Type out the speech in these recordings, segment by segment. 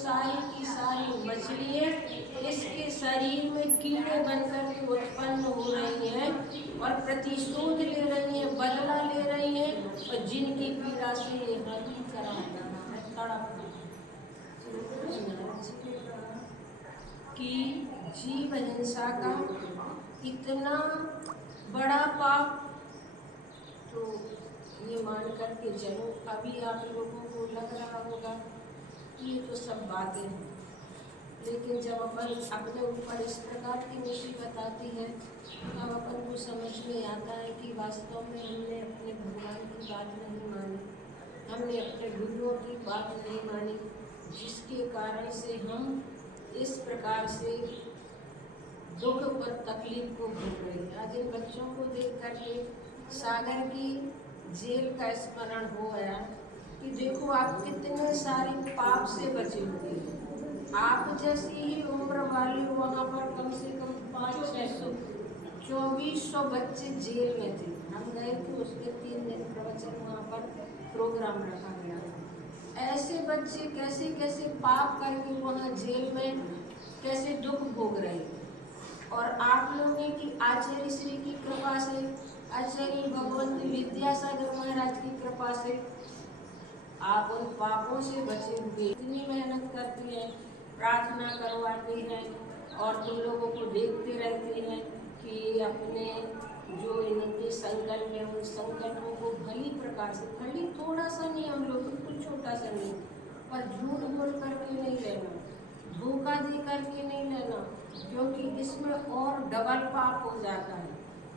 सारी की सारी मछलियाँ इसके शरीर में कीड़े बनकर के उत्पन्न हो रही हैं और प्रतिशोध ले रही हैं, बदला ले रही हैं, और जिनकी पीड़ा से ये हरी करा तड़प कि जीव हिंसा का इतना बड़ा पाप, तो ये मान करके चलो। अभी आप लोगों को लग रहा होगा ये तो सब बातें हैं, लेकिन जब अपन अपने ऊपर इस प्रकार की मुसीबत आती है तब अपन को समझ में आता है कि वास्तव में हमने अपने भगवान की बात नहीं मानी, हमने अपने गुरुओं की बात नहीं मानी, जिसके कारण से हम इस प्रकार से दुख और तकलीफ को भोग रहे हैं। आज इन बच्चों को देख करके सागर की जेल का स्मरण हो गया कि देखो आप कितने सारे पाप से बचे हुए हैं। आप जैसी ही उम्र वाले वहाँ पर कम से कम 2400 बच्चे जेल में थे। हम गए थे, उसके 3 दिन प्रवचन वहाँ पर प्रोग्राम रखा गया। ऐसे बच्चे कैसे कैसे पाप करके वहाँ जेल में कैसे दुख भोग रहे हैं। और आप लोगों की आचार्य श्री की कृपा से, आचार्य भगवंत विद्यासागर महाराज की कृपा से आप उन पापों से बचे हुए इतनी मेहनत करती हैं, प्रार्थना करवाते हैं और तुम लोगों को देखते रहते हैं कि अपने जो इनके संकल्प है उन संकल्पों को भली प्रकार से, भली थोड़ा सा नहीं, हम लोग बिल्कुल छोटा सा नहीं, पर झूठ बोल करके नहीं रहना, धोखा दे करके नहीं लेना, क्योंकि इसमें और डबल पाप हो जाता है।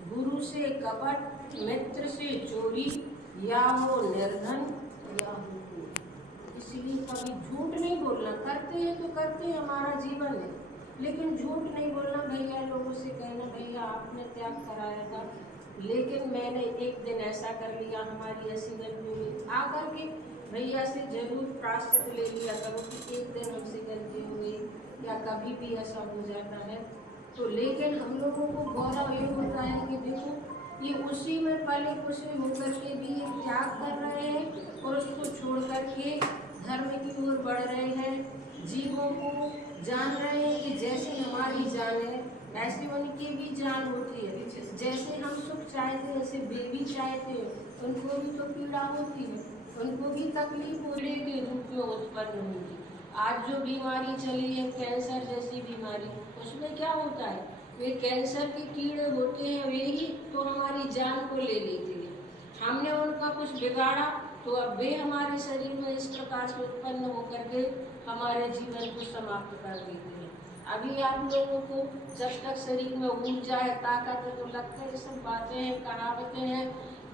गुरु से कपट, मित्र से चोरी, या हो निर्धन या हो क्रूर। इसलिए कभी झूठ नहीं बोलना। करते हैं तो करते हैं, हमारा जीवन है, लेकिन झूठ नहीं बोलना। भैया लोगों से कहना भैया आपने त्याग कराया था, लेकिन मैंने एक दिन ऐसा कर लिया, हमारी ऐसी गलती हुई, आकर के भैया से जरूर प्रायश्चित ले लिया करो कि एक दिन हमसे गलती हुई, या कभी भी ऐसा हो जाता है तो। लेकिन हम लोगों को गौरव ये होता है कि देखो ये उसी में पले खुशी होकर के भी ये त्याग कर रहे हैं और उसको छोड़ करके धर्म की ओर बढ़ रहे हैं। जीवों को जान रहे हैं कि जैसे हमारी जान है ऐसी उनकी भी जान होती है। जैसे हम सुख चाहते हैं, जैसे बेबी चाहते हैं, उनको भी तो पीड़ा होती है, उनको भी तकलीफ हो रही है, रूप में उत्पन्न होगी। आज जो बीमारी चली है कैंसर जैसी बीमारी, उसमें क्या होता है, वे कैंसर के कीड़े होते हैं, वे ही तो हमारी जान को ले लेते हैं। हमने उनका कुछ बिगाड़ा तो अब वे हमारे शरीर में इस प्रकार से उत्पन्न होकर के हमारे जीवन को समाप्त कर देते हैं। अभी आप लोगों को जब तक शरीर में ऊर्जा है, ताकत है, तो लगता है ये सब बातें हैं, कहावतें हैं,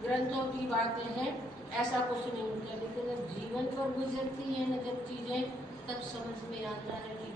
ग्रंथों की बातें हैं, ऐसा कुछ नहीं होता। लेकिन जब जीवन पर गुजरती है न जब चीज़ें, तब समझ में आता है कि